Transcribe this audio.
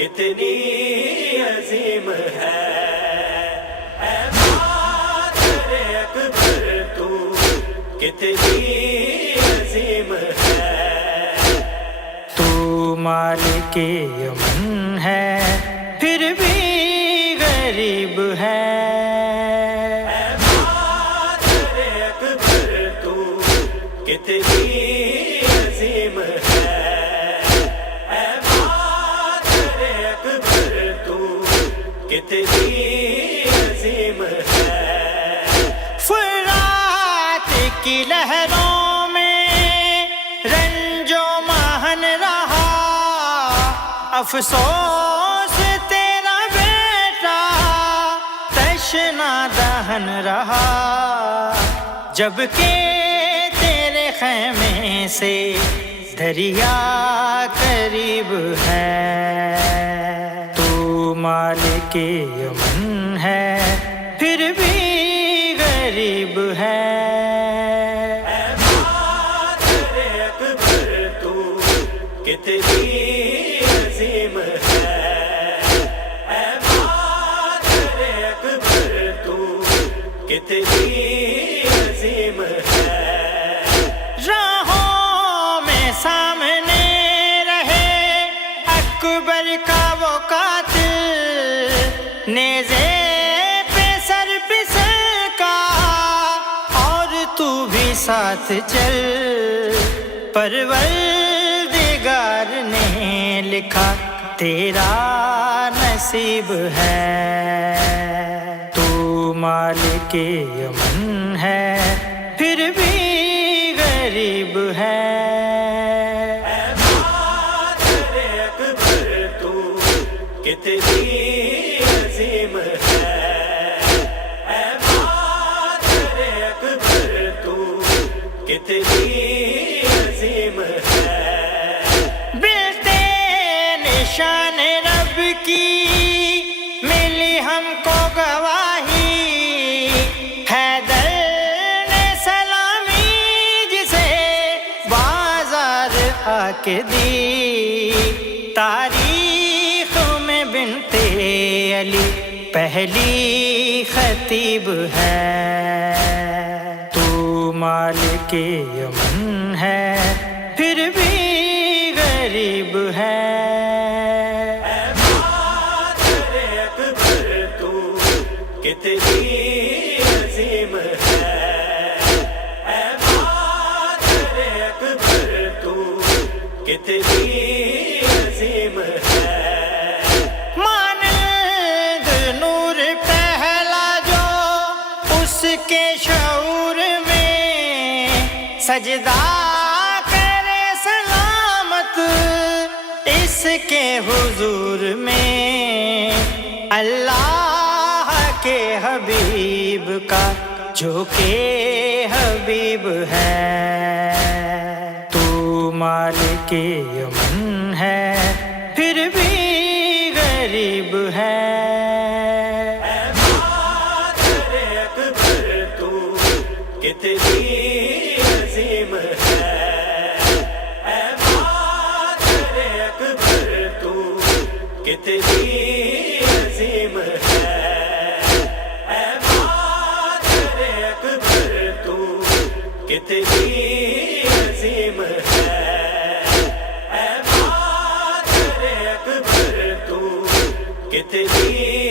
کتنی عظیم ہے اے مادر اکبر تو کتنی عظیم ہے تو مالک یمن ہے پھر بھی غریب ہے اے مادر اکبر تو کتنی عظیم ہے اے مادر اکبر تو کتنی عظیم ہے فرات کی لہروں میں رنج و محن رہا افسوس تیرا بیٹا تشنا دہن رہا جبکہ تیرے خیمے سے دریا قریب ہے تو مالک یمن ہے پھر بھی غریب ہے اے مادر اکبر تو کتنی عظیم ہے اے مادر اکبر تو کتنی عظیم ہے راہوں میں سامنے رہے اکبر کا وہ قاتل نیزے پہ سر پسل کا اور تو بھی ساتھ چل پروردگار نے لکھا تیرا نصیب ہے تو مالک یمن ہے پھر بھی غریب ہے اے مادر اکبر تو کتنی عظیم ہے اے مادر اکبر تو کتنی عظیم ہے بلتے نشان رب کی ملی ہم کو گواہی حیدر نے سلامی جسے بازار آ کے دی تاریخ میں بنت علی پہلی خطیب ہے تو مالک یمن ہے پھر بھی غریب ہے اے مادر اکبر تو کتنی عظیم ہے اے مادر اکبر تو کتنی عظیم ہے مانند نور پہلا جو اس کے شعور میں سجدہ کرے سلامت اس کے حضور میں اللہ کے حبیب کا جو کہ حبیب ہے تو مالک یمن ہے پھر بھی غریب ہے اے مادر اکبر تو کتنی عظیم ہے اے مادر اکبر تو کتنی عظیم ہے اے مادر اکبر تو کتنی عظیم ہے اے مادر اکبر تو کتنی